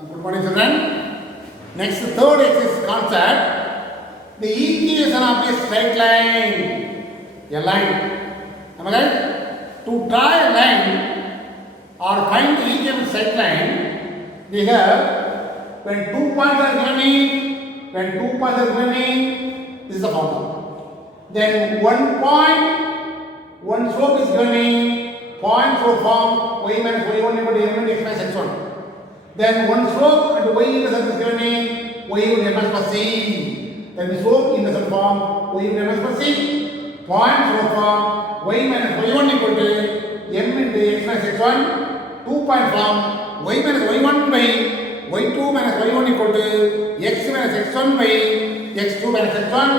Good morning, children. Next, third exercise concept. The equation of a straight line. A line. Am I right? To draw a line or find the equation of a straight line, we have when 2 points are given me, this is the formula. Then 1 point, one slope is given me, point slope form y minus y1 equal to m into x minus x1. Then one slope and y intercept is given me, y equal to ms plus c. Then the slope intercept form y equal to ms plus c. Point slope form y minus y1 equal to m into x minus x1. 2 point form y minus y1 by y2 minus y1 equal to x minus x1 by x2 minus x1.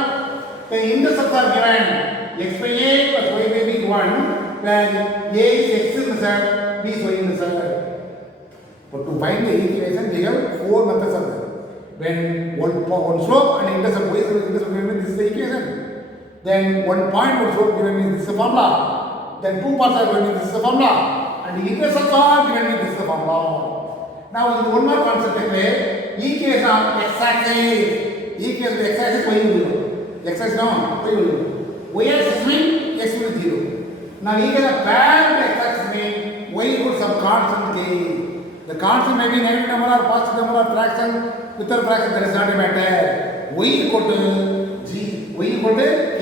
The intercepts are given x by a plus y by b 1, when a is x intercept, b is y intercept. But to find the equation, we have 4 methods of that. When one slope and intercept y is intercept given, this is the equation. Then 1 point, one slope given, this is the formula. Then 2 parts are given, this is the formula. And the intercepts are given, this is the formula. Now, in one more concept, equation of x-axis. Equation of x-axis, y will 0. X-axis no, y will 0. Y-axis means x will 0. Now, equation of parallel x-axis means y equals some constant k. The constant may be negative number or positive number or fraction, with or fraction, that is not a matter. Y equal to g, y equal to k.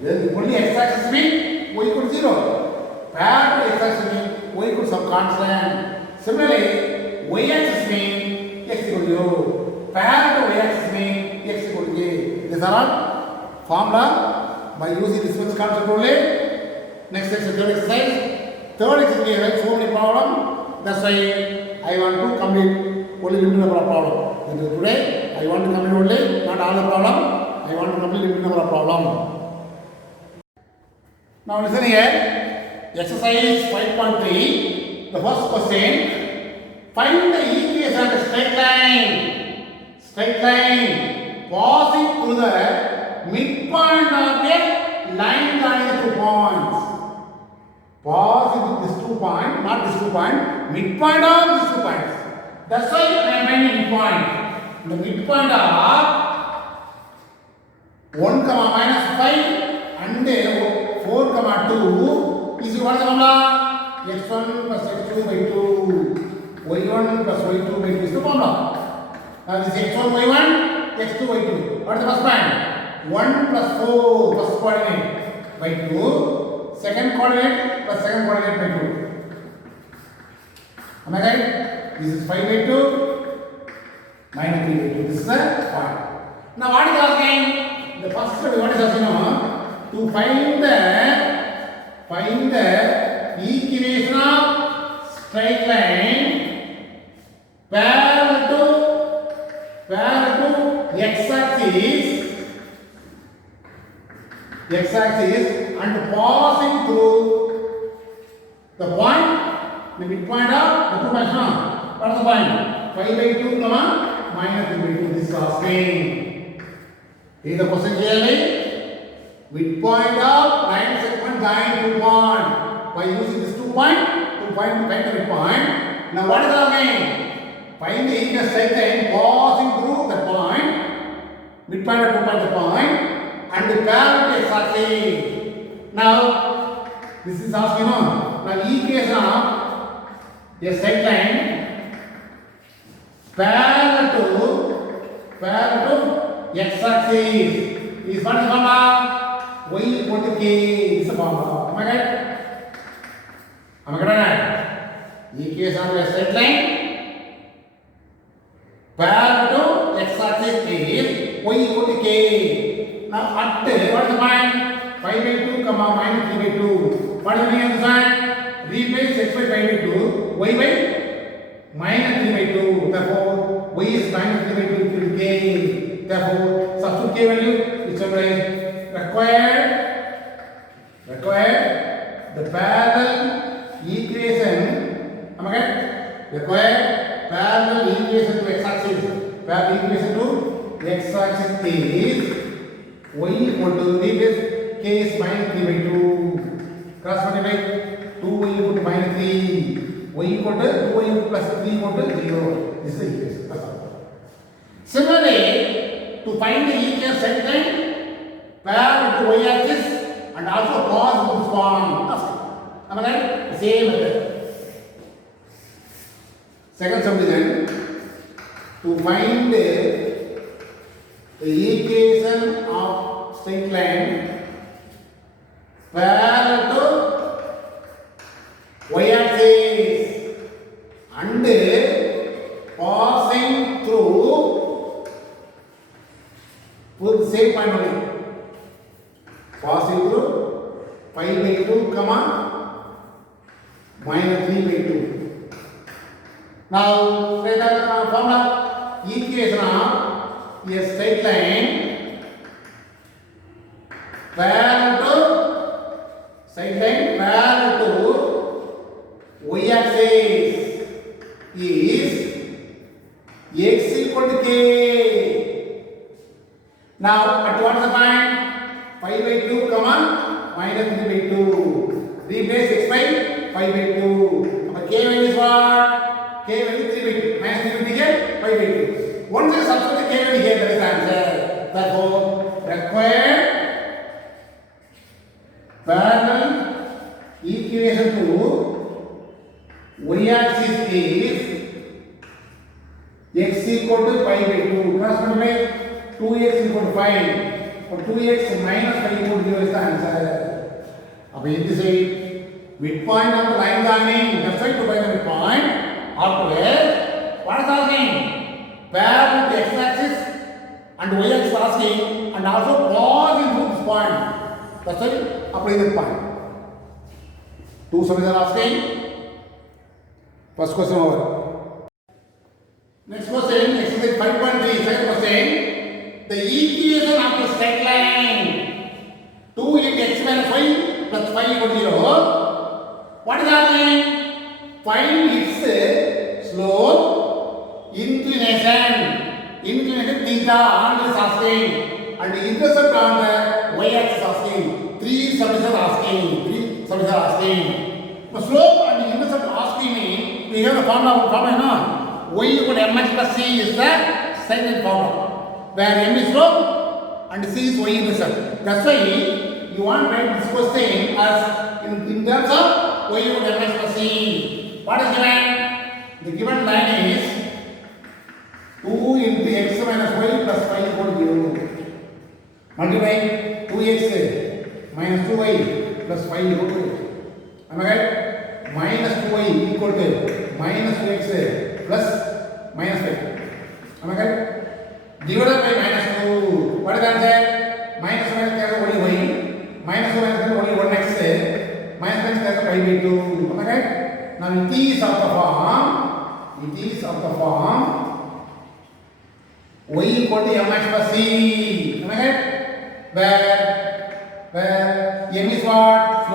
Then only x-axis means y equal to 0. Parallel x-axis means y equal to some constant. Similarly, y-axis means x equal to 0. Parallel to y-axis means x equal to k. These are all formula by using this much concept only. Next exercise, third exercise. Third exercise, we have so many problems. That's why I want to complete only limited number of problems. Today, I want to complete only, not all the problem. I want to complete limited number of problems. Now listen here. Exercise 5.3. The first question. Find the equation of a straight line. Straight line passing through the midpoint of a line joining the 2 points. Passing these 2 points, not this 2 points, midpoint of these 2 points. That's why I am finding midpoint. The midpoint of 1, minus 5 and 4, 2 is what is the formula? x1 plus x2 by 2. y1 plus y2 by 2 is the formula. Now this x1 y1, x2 y2. What is the first point? 1 plus 4 first coordinate by 2. Second coordinate plus second coordinate by 2. Am I right? This is 5 by 2 minus 3 by 2. This is the point. Now what is asking? The first step, what is asking? To find the equation of straight line parallel to x-axis and passing through the point, the midpoint of the 2 points. What is the point? 5 by 2, minus 3 by 2. This is asking. Read the question clearly. Midpoint of line segment join 2 points. By using this 2 points, to find the midpoint. Now what is asking? Find the equation straight line passing through the point, midpoint of 2 points the point, and the parallel to x-axis. Now, this is asking, now equation of a straight line parallel to x-axis is what is the formula? Y equal to k is the formula. Am I right? Am I correct? Equation of a straight line parallel to x-axis is y equal to k. Now at what is the point? 5 by 2, minus 3 by 2. What is the meaning of this one? Replace x by 5 by 2, y by minus 3 by 2. Therefore, y is minus 3 by 2 equal to k. Therefore, substitute k value, which is required the parallel equation. Am I right? Required parallel equation to x-axis. Parallel equation to x-axis is y equal to replace k is minus 3 by 2. Cross multiply 2y equal to minus 3. Y equal to 2y plus 3 equal to 0. to find the equal straight line parallel to y-axis and also cos this form. Am I right? The same method. Second subdivision, to find the equation of straight line parallel to y-axis and passing through with the same point only. Passing through pi by 2 comma minus 3 by 2. Now say that formula equation of a straight line parallel to y-axis is x equal to k. Now at what is the point? Pi by 2 comma minus 3 by 2. Replace x by pi by 2. Now k value is what? K value is 3 by 2. Minus 3 by 2 here, pi by 2. Once you substitute the k value here, that is the answer. Therefore, required parallel equation to y-axis is x equal to pi by 2. Corresponding by 2x equal to 5. For 2x minus 5 equal to 0 is the answer. Now in this way, midpoint of the line drawing, left side to find the midpoint. Afterwards, what is asking? Parallel to x-axis and y-axis asking, and also crossing through this point. That's why apply that point. Two solutions are asking. First question over. Next question, exercise 5.3. Second question, the equation of the straight line 2 into x minus 5 plus 5 equal to 0. What is happening? Find its slope, inclination theta on this asking, and the intercept on the y-axis asking. Three subdivisions asking. The slope and the intercept asking me, we have the formula, y equal to mx plus c is the second formula, where m is slope and c is y intercept. That's why you want to write this question as in terms of y equal to mx plus c. What is given? The given line is 2 into x minus y plus 5 equal to 0. Multiply 2x minus 2y plus 5 equal to 0. Am I right? Minus 2y equal to minus 2x plus minus 5. Am I right? Divided by minus 2. What is the answer? Minus 1 is only y. Minus 1 is only 1x. Minus 1 is 5 by 2. Am I right? Now it is of the form. Y equal to mx plus c. Am I right? Where m is what?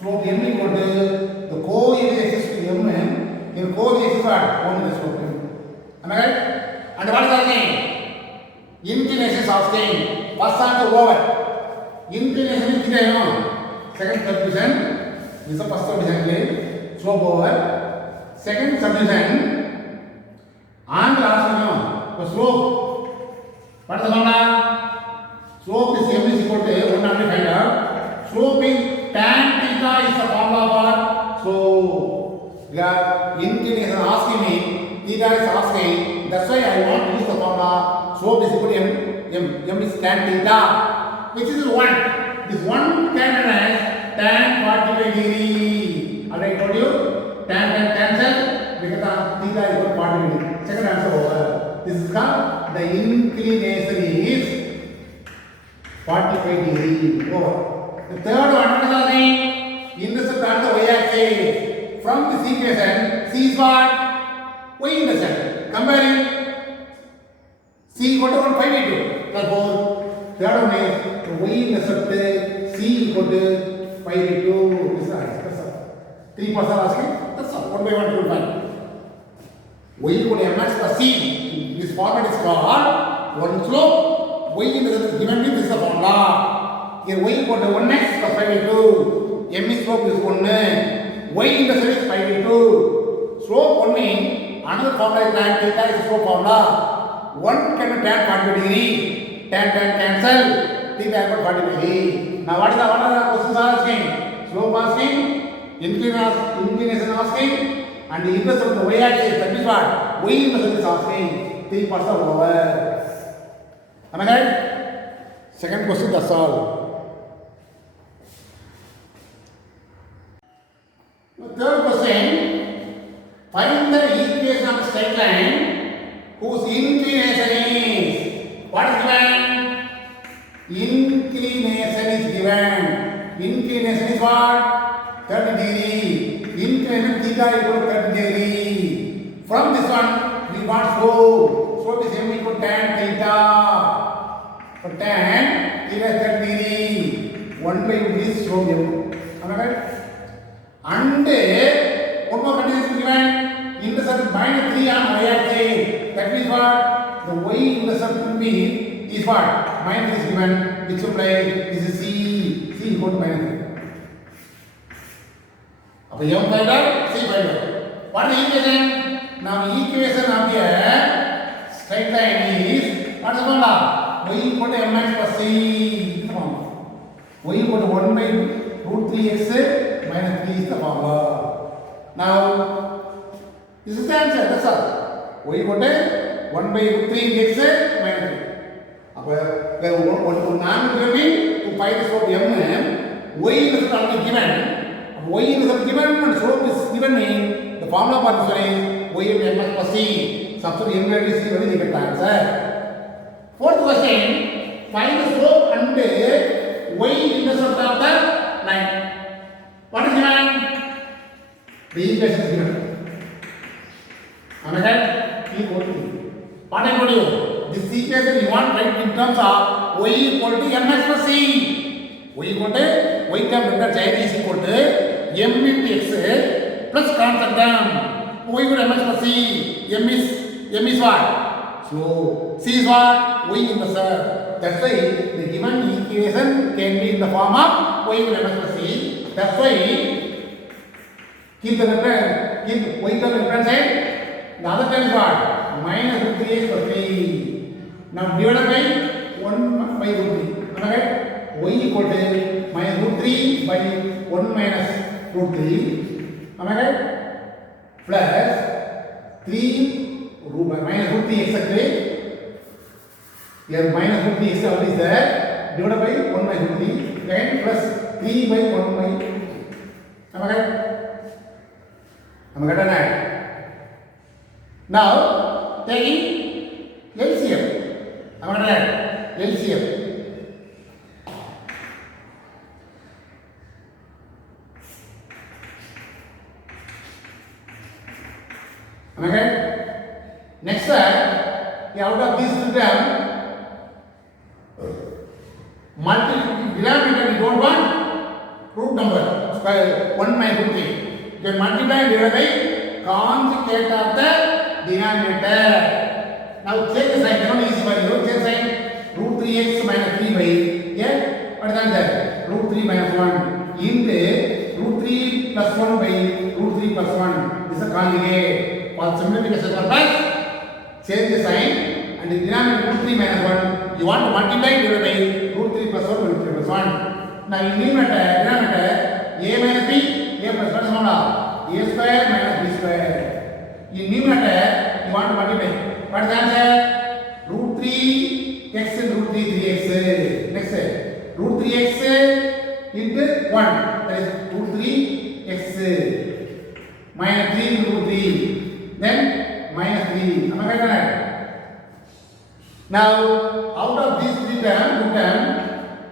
Slope m equal to the coefficient to m. Your coefficient is what? 1 is slope m. Am I right? And what is asking? Inclination is asking. First answer over. Inclination is theta, no? Second subdivision. This is the first subdivision. Slope over. Second subdivision. Angle asking, no? The slope. What is the formula? Slope is m is equal to 1 only find out. Slope is tan theta is the formula for slope. Yeah, inclination asking me, theta is asking. That's why I want to use the formula. Slope is equal to m is tan theta, which is 1. This 1 can as tan 45 degree. Already told you, tan cancel because theta is equal to 40 degree. Second answer over. This is called the inclination is 45 degree over. The third one, what is asking? Intercept on the y-axis. From this equation, c is what? Y-intercept. Comparing c equal to 1 pi by 2. Therefore, third one is the y-intercept c equal to pi by 2. This is that's all. 3 percent asking. That's all. 1 by 1 to 5. Y equal to mx plus c. This format is called one slope. Y intercept is given me. This is the formula. Here y equal to 1x plus 5 by 2. M is slope is 1. Y intercept is 5 by 2. Slope 1 means another formula is tan theta is slope formula. 1 can be tan 45 degree. Tan cancel. Theta equal 45 degree. Now what are the questions are asking? Slope asking, inclination asking, and the inverse of the y axis. That is what? Y inverse is asking. 3 parts are over. Am I right? Second question, that's all. Third question, find the equation of a straight line whose inclination is, what is given? Inclination is given. Inclination is what? 30 degree. Inclination theta equal to 30 degree. From this one, we want slope. Slope is m equal to tan theta. For tan theta is 30 degree. 1 by root is slope m. Am I right? And one more condition given, intercept minus 3 on y axis. That means what? The y intercept will be is what? Minus is given, which implies this is c. C equal to minus 3. Now m find out, c find out. What is the equation? Now equation of the straight line is, what is the formula? Y equal to mx plus c. Y equal to 1 by root 3x minus 3 is the formula. Now, this is the answer, that's all. Y equal to 1 by root 3x minus 3. Now, நான் to find the slope m, y is already given. Y is given and slope is given me. The formula for this one is y into mx plus c. Substitute m value c value, you get the answer. Fourth question, find the slope and y intercept of the line. What is given? The equation is given. Am I right? What I told you? This equation you want write in terms of y equal to mx plus c. Y equal to y term vector change is equal to m into x plus constant term. Y equal to mx plus c. M is what? So c is what? Y intercept. That's why the given equation can be in the form of y equal to mx plus c. That's why keep the reference, keep y term reference side. The other term is what? Minus root 3x plus 3. Now divided by 1 by root 3. Am I right? Y equal to minus root 3 by 1 minus root 3. Am I right? Plus 3 root by minus root 3 exactly. Here minus root 3 x already is there. Divided by 1 by root 3. Then plus 3 by 1 by. Am I right? Am I right or not? Now taking LCM. Am I right? LCM. Am I right? Next one, out of these two terms, denominator we don't want root number, square 1 minus root 3. Then multiply divided by conjugate of the denominator. Now change the sign, not easy for you. Change the sign, root 3x minus 3 by, yeah, what is that? Root 3 minus 1 into root 3 plus 1 by root 3 plus 1. This is a conjugate. For simplification purpose, change the sign and the denominator root 3 minus 1. You want to multiply divided by root 3 plus 1 by root 3 plus 1. Now in denominator, a minus b, a plus 1 is formula. A square minus b square. In numerator, you want to multiply. What is the answer? Root 3x and root 3 3x. Next, root 3x into 1. That is root 3x minus 3 into root 3. Then minus 3. Am I right? Now, out of these three terms,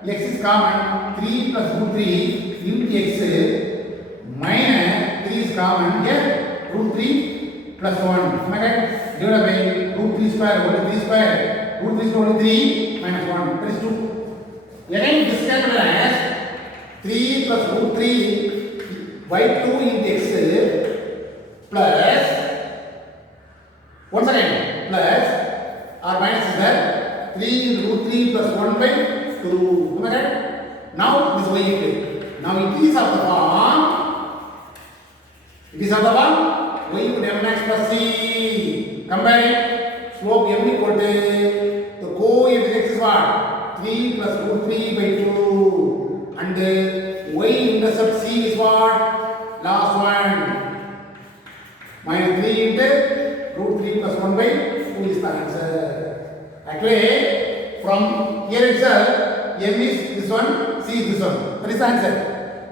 x is common. 3 plus root 3 into x minus 3 is common. Here, root 3 plus 1. Am I right? Divided by root 3 square, only 3 square. Root 3 square, only 3 minus 1. That is 2. Again, this can be as 3 plus root 3 by 2 into x plus, once again, plus or minus is there, 3 into root 3 plus 1 by 2. Am I right? Now, this y equal. Now, it is of the form, y equal to mx plus c. Comparing slope m equal to plus root 3 by 2. And y-intercept c is what? Last one. Minus 3 into root 3 plus 1 by 2 is the answer. Actually, from here itself, m is this one, c is this one. That is the answer.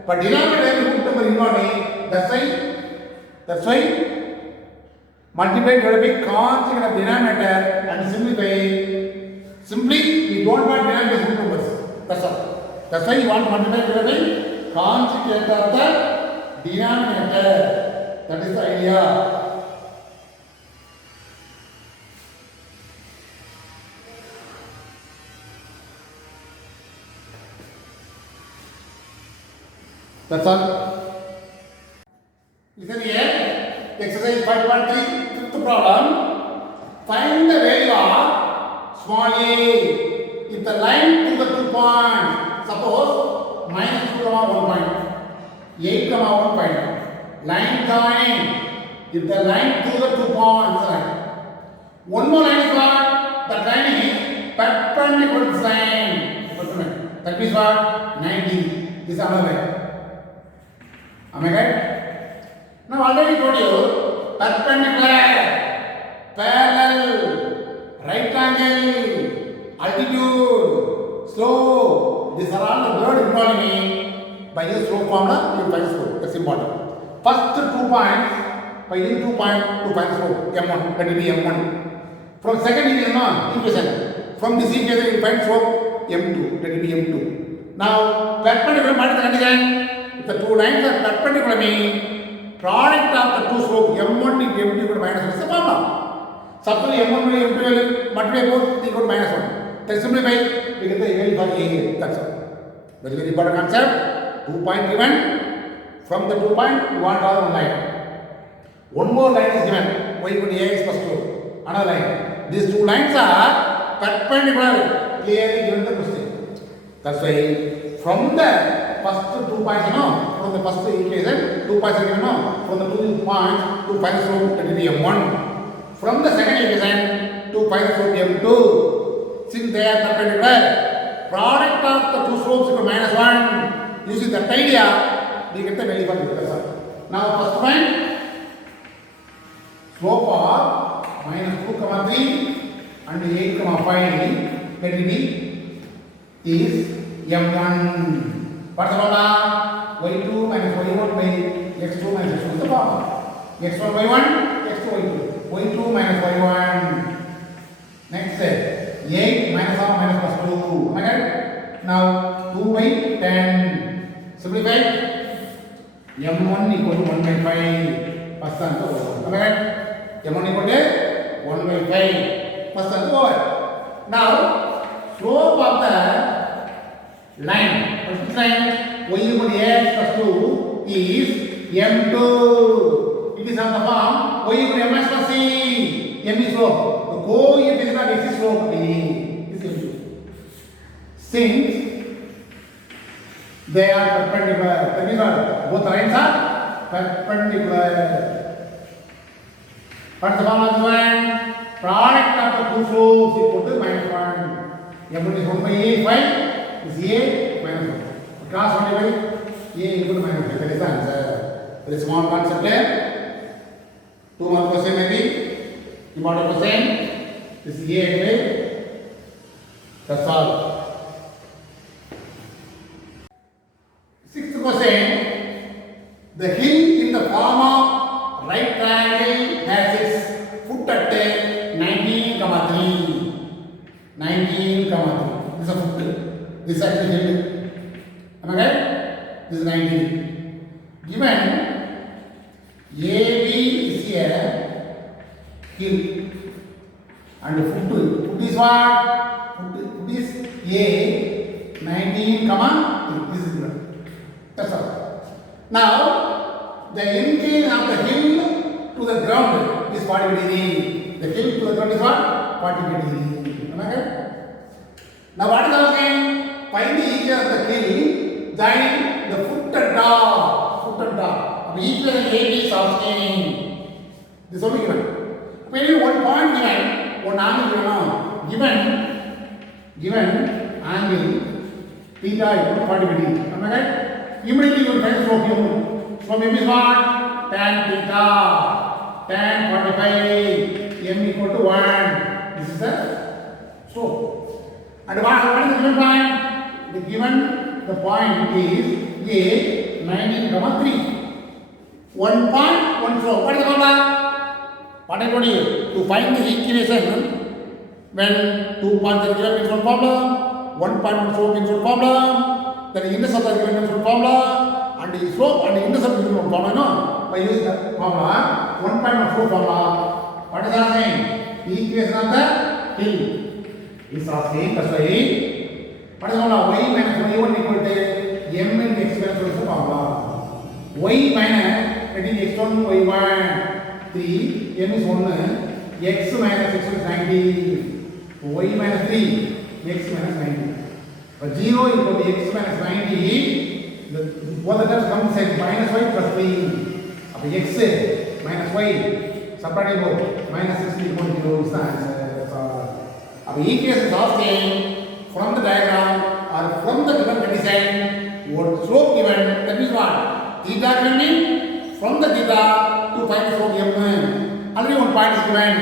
But denominator root number involving, that's why multiply divided by constant of denominator and simplify. Simply, we don't want denominator root numbers. That's all. That's why you want to multiply divided by constant of the denominator. That is the idea. That's all. Listen here. Exercise 5.3, fifth problem. Find the value of small a if the line to the 2 points. Suppose minus 2 comma 1 point, 8 comma 1 point. Line joining. If the line to the 2 points. One more line is what? That line is perpendicular to this line. That means what? 90. This is another way. Am I right? Now already told you perpendicular, parallel, right angle, altitude, slope. These are all the words involving by the slope formula. You will find slope. That's important. First 2 points by using 2 point slope m1. That will be m1. From second equation. From this equation you will find slope m2. That will be m2. Now perpendicular what is the condition? If the two lines are perpendicular, mean product of the two slopes m1 into m2 equal to minus 1 is the formula. Suppose m1 by m2 multiply both equal to minus 1. Then simplify, we get the value for a. That's all. Very very important concept. 2 point given. From the 2 point, you want all one line. One more line is given. Y equal to ax plus 2. Another line. These two lines are perpendicular. Clearly given the question. That's why from the first 2 points, from the first equation, 2 points are given, from the 2 points, 2 final slope, that will be m1. From the second equation, 2 final slope, m2. Since they are perpendicular, product of the two slopes equal to minus 1. Using that idea, we get the value for this. Now, first point, slope of minus 2, 3 and 8, 5, that will be is m1. What's the formula? y2 minus y1 by x2 minus x1 is the formula. x1 y1, x2 y2. y2 minus y1. Next, 8 minus or minus plus 2. Okay? Now, 2 by 10. Simplify. m1 equal to 1 by 5. First answer over. Okay? m1 equal to 1 by 5. First answer over. Now, slope of the line. First line y equal to x plus 2 is m2. It is on the form y equal to mx plus c. M is slope. The coefficient of x is slope. This is since they are perpendicular. That means both lines are perpendicular. What's the formula of this one? Product of the two slopes equal to minus 1. m1 is 1 by a 5. Is a minus 1. Cross multiply a equal to minus 5. That is the answer. Very small concept there. 2 more question maybe. Important question. This is a anyway. That's all. Sixth question. The hill in the form of right triangle has its foot at 19, 3. 19, 3. This is a foot. This is actually hill. Am I right? This is 19. Given AB is here, hill, and foot is what? Foot is A, 19, this is given. That's all. Now, the incline of the hill to the ground is 40 degree. The hill to the ground is what? 40 degree. Am I right? Now, what is our saying? Find the equation of the hill joining the foot and dog. Foot and dog. The equation AB is asking. This is only given. When you 1 point given, 1 angle given, given angle theta equal to 45 degree. Am I right? Immediately you will find slope m. Slope m is what? Tan theta. Tan 45 m equal to 1. This is the slope. And what is the given point? The point is A 19,3. 1 point, 1 slope. What is the formula? What I told you? To find the equation when 2 points are given means one problem, 1 point 1 slope means one problem, then the intercept are given means one formula, and the slope and the intercept is given one formula. No? By using the formula, 1 point 1 slope formula, what is asking? The equation of the hill is asking, that's why, what is the formula? Y minus y1 equal to m into x minus 1 is the formula. Y minus, that is x1, y1, 3, m is 1, x minus x is 90, y minus 3, x minus 90. But 0 equal to x minus 90, both the terms come inside minus y plus 3. Of x minus y, subtracting both, minus 60 equal to 0 is the answer. Of equation is asking from the diagram or from the given condition, what slope given, that is what? Theta given from the theta to find the slope m. Already 1 point is given.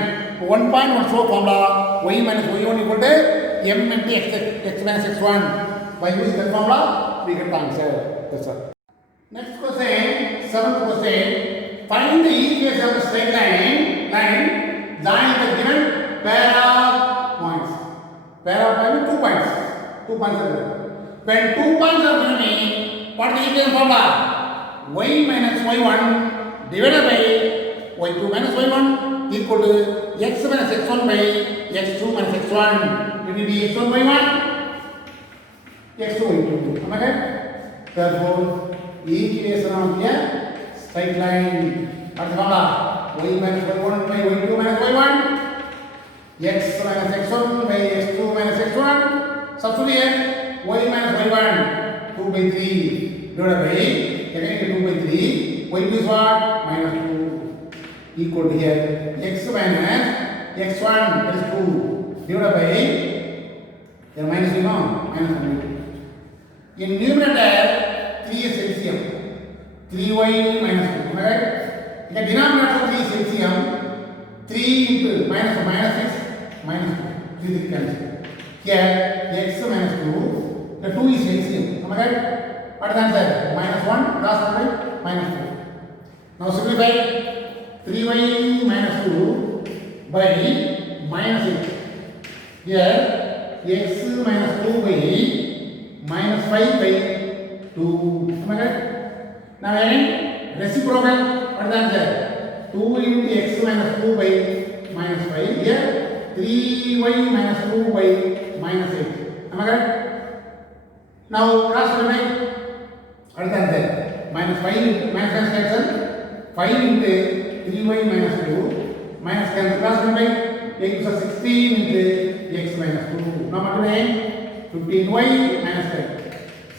1 point 1 slope formula y minus y1 equal to m into x minus x1. By using that formula, we get the answer. That's all. Next question, 7th question. Find the equation of the straight line joining the given pair of points. Pair of points, 2 points. 2 points are given. When 2 points are given, what is the equation formula? Y minus y1 divided by y2 minus y1 equal to x minus x1 by x2 minus x1. It will be x1 y1, x2 y2. Am I right? Therefore, equation of a straight line. What is the formula? Y minus y1 by y2 minus y1, x minus x1 by x2 minus x1. Substitute here, y minus y1 2 by 3 divided by again 2 by 3. Y2 is what? Minus 2 equal to here x minus x1 that is 2 divided by here minus you know minus 1. In numerator 3 is LCM, 3y minus 2. Am I right? In the denominator 3 is LCM, 3 into minus 6 minus 2. 3 cancel. Here x minus 2, the 2 is LCM. Am I right? What is the answer? Minus 1 cross by minus 2. Now simplify 3y minus 2 by minus 8. Here x minus 2 by minus 5 by 2. Am I right? Now again reciprocal. What is the answer? 2 into x minus 2 by minus 5. Here 3y minus 2 by minus 8. Am I right? Now cross multiply. What is the answer? Minus 5 minus cancel. 5 into 3y minus 2 minus cancel cross multiply. X is 16 into x minus 2. Now multiply 15y minus 10.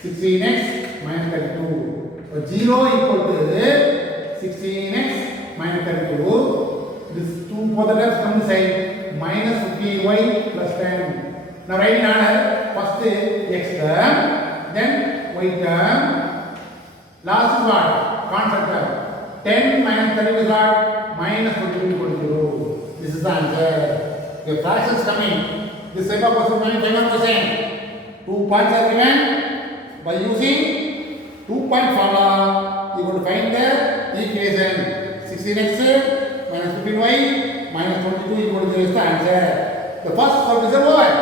16x minus 32. So 0 equal to 16x minus 32. This 2 for the terms come inside minus 15y plus 10. Now write in order. First x term, then y term. Last is what? Constant term. 10 minus 30 is what? Minus 22 equal to 0. This is the answer. The fractions coming. This type of question coming famous question. 2 points are given. By using 2 point formula, you will find the equation. 16x minus 15y minus 22 equal to 0 is the answer. The first solution is what?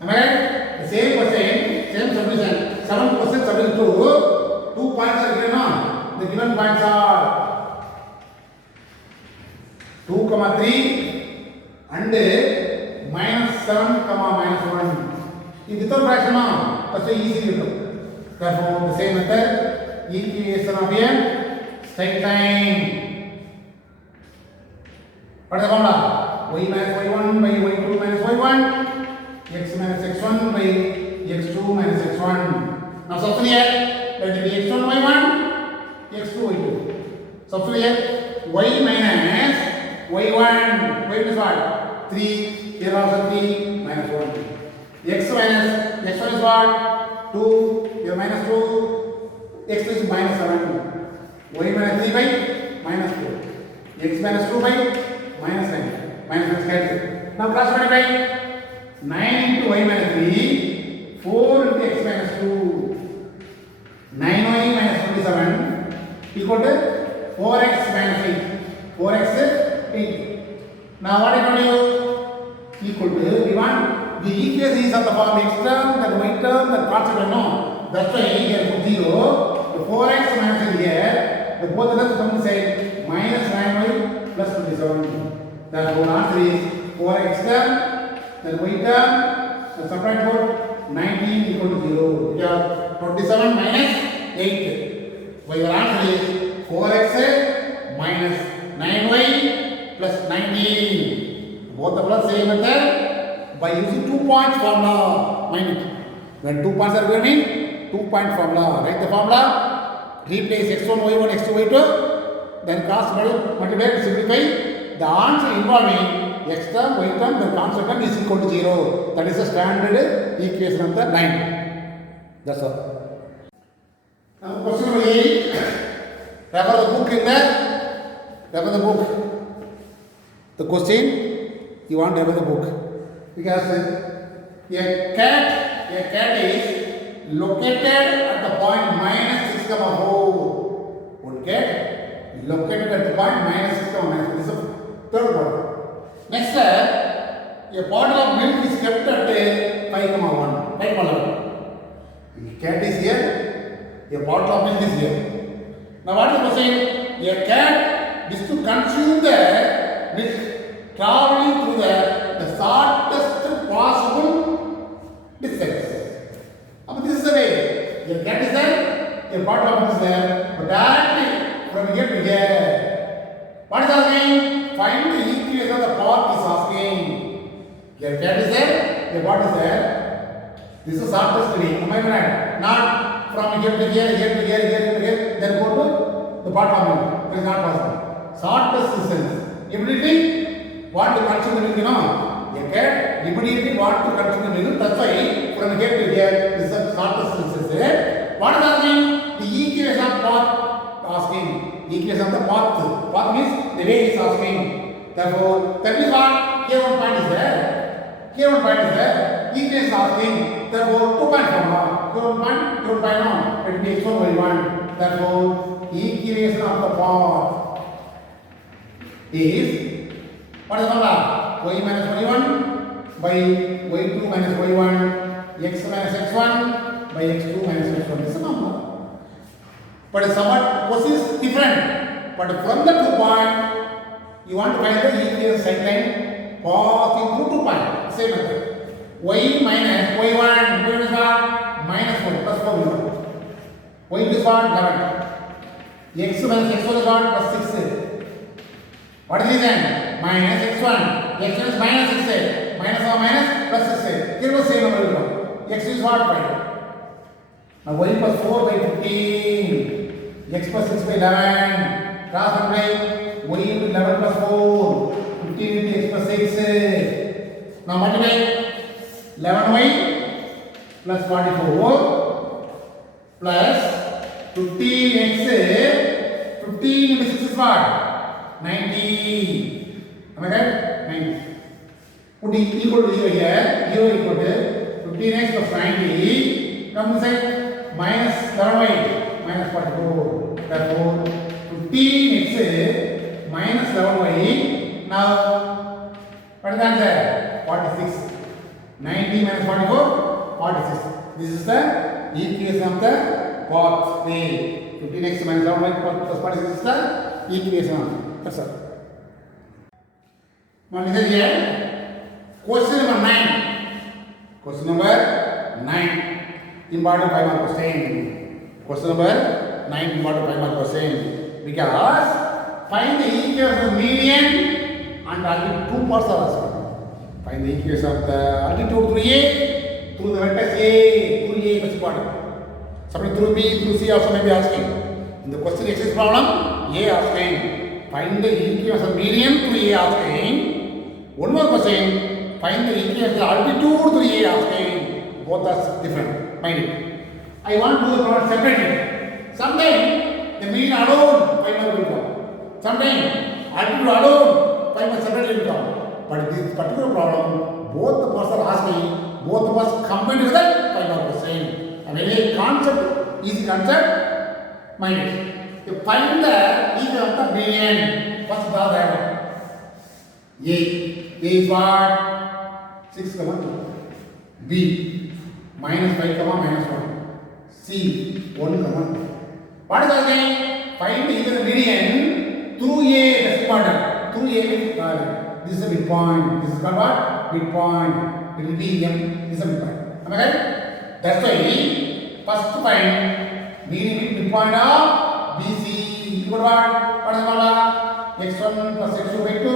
Am I right? The same question, same solution. 7 questions subject to 2 points are given on. The given points are 2, 3 and minus 7, minus 1. If without fraction on, that's easy to do. Therefore, the same method, equation of a straight line. What is the formula? Y minus y1 by y2 minus y1, x minus x1 by x2 minus x1. Now substitute here, let it be x1 y1, x2 y2. Substitute here, y minus y1, y is what? 3, here also 3, minus 1. X1 is what? 2, you have minus 2. X2 is minus 7. Y minus 3 by minus 4. X minus 2 by minus 9. Minus cancel. Now cross multiply. 9 into y minus 3. 4 into x minus 2. 9y minus 27 equal to 4x minus 8. 4x is 8. Now what I told you? Equal to, we want the equations of the form x term, then y term, then constant no. That's why here put 0. The 4x minus is here. The both of them come to say minus 9y plus 27. Therefore answer is 4x term, then y term, the separate both 19 equal to 0. Yeah, 27 minus 8. So your answer is 4x minus 9y plus 19. Both the plus same method by using 2 points formula. Mind it. When 2 points are given, 2-point formula. Write the formula. Replace x1, y1, x2, y2. Then cross multiply and simplify. The answer involving x term, y term, the constant term is equal to 0. That is the standard equation of the line. That's all. Now question number 8. Refer the book in there. Refer the book. The question you want to refer the book. Because a cat is located at the point minus 6, 4. One cat located at the point minus 6, minus 4. This is the third one. Next, a bottle of milk is kept at 5, 1. The cat is here. A bottle of milk is here. Now what is the question? A cat is to consume the milk traveling through the shortest possible distance. This is the way. A cat is there, a bottle of milk is there, but directly from here to here. What is asking? Find the equation of the path is asking. A cat is there, a bottle is there. This is shortest way. Am I right? Not from here to here, here to here, here to here, then go to the bottom of it. That is not possible. Shortest distance. Immediately want to consume the milk, you know. A cat immediately want to consume the milk. That's why from here to here, this is the shortest distance. What is asking? The equation of path asking. Equation of the path. Path means the way is asking. Therefore, that means what? Here one point is there. Here one point is there. Equation is asking. Therefore, 2-point formula. Here one point no. It will be x1, y1. Therefore, equation of the path is, what is the formula? Y minus y1 by y2 minus y1, x minus x1 by x2 minus x1. This is the formula. But somewhat question is different. But from the 2 point, you want to find the equation side line passing through 2 point. Same method. Y minus y1 is what? Minus 1 plus 4 is what? Y is what? 11. X minus x1 is what? Plus 6. What is this then? Minus x1. x1 is minus 6. Minus or minus plus 6. Here was same number. X is what? 5. Now y plus 4 by 15. X plus 6 by 11. Cross multiply. Y into 11 plus 4. 15 into x plus 6. Now multiply. 11y plus 44 plus 15x. 15 into 6 is what? 90. Am I right? 90. Put equal to 0 here. 0 equal to 15x plus 90. Come inside. Minus 11y minus 44. Therefore, 15x minus 11y. Now, what is the answer? 46. 90 minus 44, 46. This is the equation of the path way. 15x minus 11y plus 46 is the equation. That's all. Now listen here. Question number 9. Question number 9. Important 5 mark question. Question number 9 important 5 mark question. Because find the equation of median and altitude. 2 parts are asked. Find the equation of the altitude through A, through the vertex A, through A is important. Something through B, through C also may be asking. In the question exercise problem, A asking. Find the equation of median through A asking. One more question. find the equation altitude through A asking. Both are different. Mind it. I want to do the problem separately. Sometimes the mean alone find out will come. Sometimes altitude alone find out separately will come. But this particular problem, both the parts are asking, both the parts combined together find out the same. A very concept, easy concept. Mind it. To find the equation of the median, first draw the diagram. A is what? 6, 2. B minus 5, minus 1. C 1, 2. What is the thing? Find the equation of median through A. That's important. Through A means this is a midpoint. This is called what? Midpoint. It will be M. This is a midpoint. Am I right? That's why first find median midpoint of BC. Equal what? What is the formula? X1 plus X2 by 2.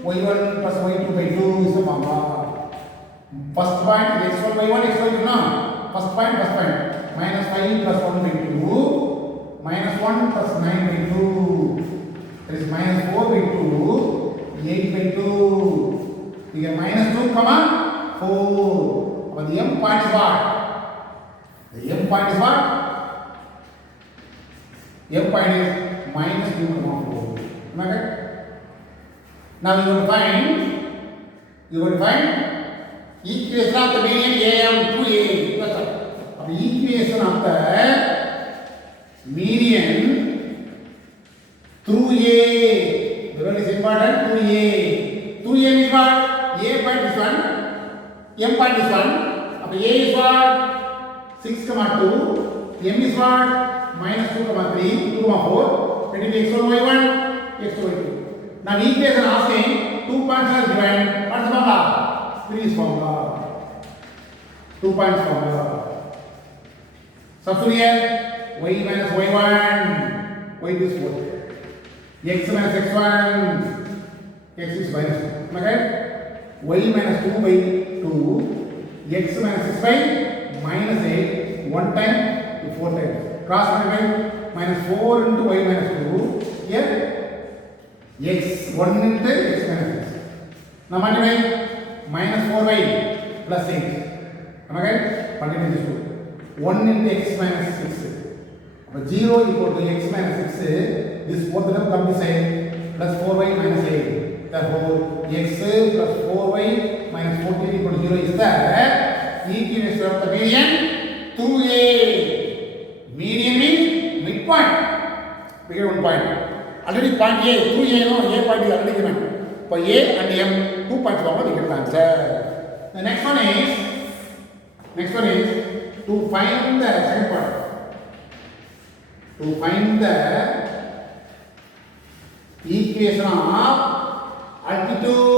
Y1 plus Y2 by 2 is the formula. First point is X1 by 1, X1 by 2. No. First point. Minus 5 plus 1 by 2. Minus 1 plus 9 by 2. That is minus 4 by 2. 8 by 2. We get minus 2, 4. But the M point is what? The M point is what? M point is minus 2, 4. Am I right? Now you will find equation of the median AM through A. That's all. The equation of the median through A. The word is important. Through A. Through A means what? A point is 1. M point is 1. A is what? 6, 2. M is what? Minus 2, 3, 2, 4. It will be x1, y1, x2, y2. Now equation asking 2 points are given. What is the formula? 3 is formula. 2 points formula. Substitute here. Y minus y1. Y2 is 4. X minus x1. X is minus 2. Am I right? Y minus 2 by 2. X minus 6 by minus 8. 1 time to 4 times. Cross multiply. Minus 4 into y minus 2. Here. X 1 into x minus 6. Now multiply minus 4y plus 8. Am I right? Multiply this 2. 1 into x minus 6. But 0 equal to x minus 6. This both of them come this side. Plus 4y minus 8. Therefore, x plus 4y minus 14 equal to 0 is the equation of the median through A. Median means midpoint. We get 1 point. Already point A, through A, no, A point is already given. For A and M, 2 points forward, we get the answer. The next one is to find the second part. To find the equation of altitude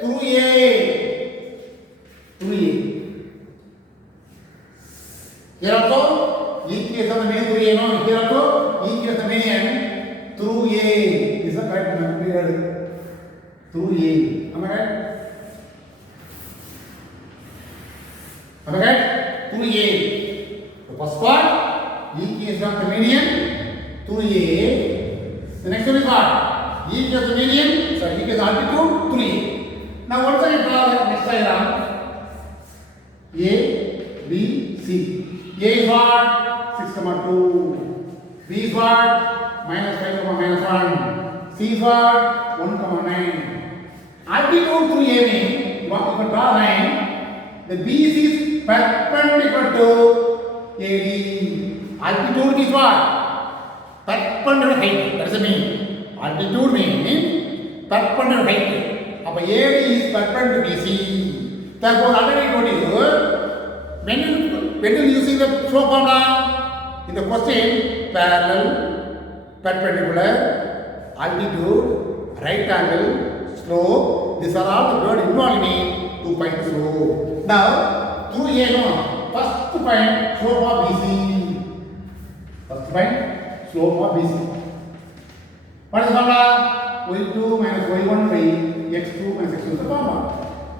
through A. Here also, equation of the median through A, no, here also, equation of the median through A is the correct period. Through A. Am I right? Am I right? Through A. The first part, equation of the median through A. The next one is what? Equation of the median, sorry, equation of altitude through A. Now, once I draw the next diagram, A, B, C. A is what? 6, 2. B is what? Minus 5, minus 1. C is what? 1, 9. Altitude through A means, you want to draw a line. The BC is perpendicular to AD. Altitude is what? Perpendicular height. That is the meaning. Altitude means perpendicular height. Now AD is perpendicular to BC. Therefore, already told you, when you using the slope formula in the question, parallel, perpendicular, altitude, right angle, slope, these are all the word involved in to find slope. Now, through A, no, first to find slope of BC. First to find slope of BC. What is the formula? y2 minus y1 by x2 minus x2 is the formula.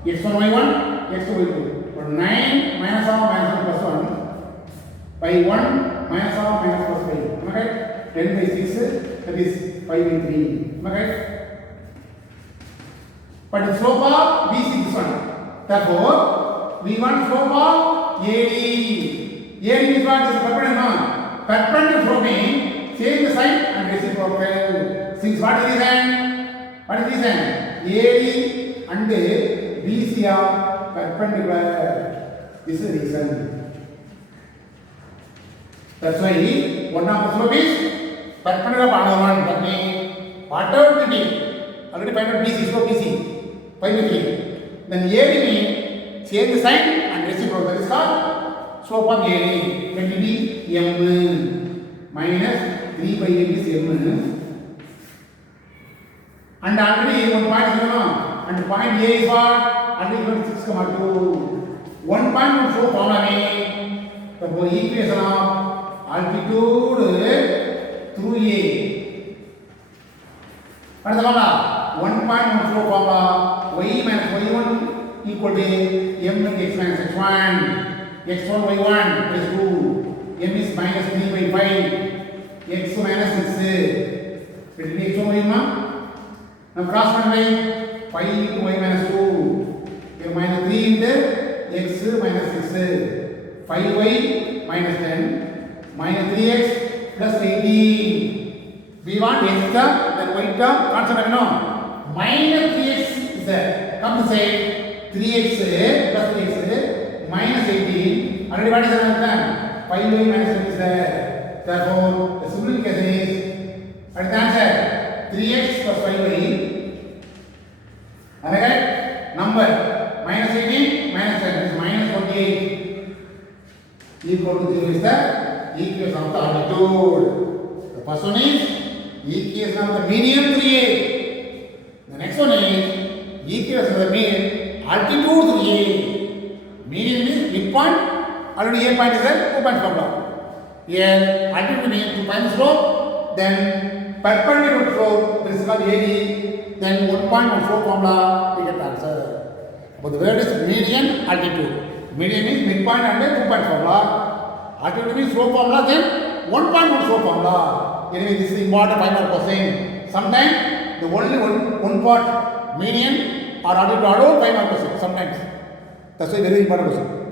x1 y1, x2 y2. But 9 minus half minus 1 plus 1 by 1 minus half minus plus 5. Am I right? 10 by 6, that is 5 by 3. Am I right? but the slope of BC this one. Therefore, we want slope of AD. AD is what is perpendicular. Perpendicular slope means change the sign and reciprocal. Since what is the reason? What is the reason? AD and BC are perpendicular. This is the reason. That's why one of the slope is perpendicular to another one. That means whatever it be, already find out BC, slope BC, 5 by 3. Then AD means change the sign and reciprocal. That is called slope of AD. Let it be M minus 3 by 8 is M. And already one point is given, and point A is what? Already given 6,2. 1 point will show formula me. The equation of altitude through A. What is the formula? 1 point will show formula y minus y1 equal to m into x minus x1. x1 y1 is 2. M is minus 3 by 5. x minus 6. It will be x1 y1. Now cross multiply 5 into y minus 2. Here minus 3 into x minus 6. 5y minus 10 minus 3x plus 18. We want x term, then y term, constant no. Minus 3x is there. Come to say 3x plus 3x minus 18. Already what is the answer? 5y minus 1 is there. Therefore, the simplification is, what is the answer? 3x plus 5y. Alright? Number minus 18 minus 10 is minus 28. Equal to 0 is the equation of the altitude. The first one is equation of the median 3a. The next one is equation of the mean altitude 3a. Median means midpoint. Already a point is there, 2 point formula. Here altitude means 2 point slope. Then perpendicular slope, this is called AD. Then 1 point one slope formula, we get the answer. But the word is median altitude. Median means midpoint and 2 point formula. Altitude means slope formula, then 1 point one slope formula. Anyway, this is important 5 mark question. Sometimes the only one part median or altitude are all 5 mark question. Sometimes. That's why very important question.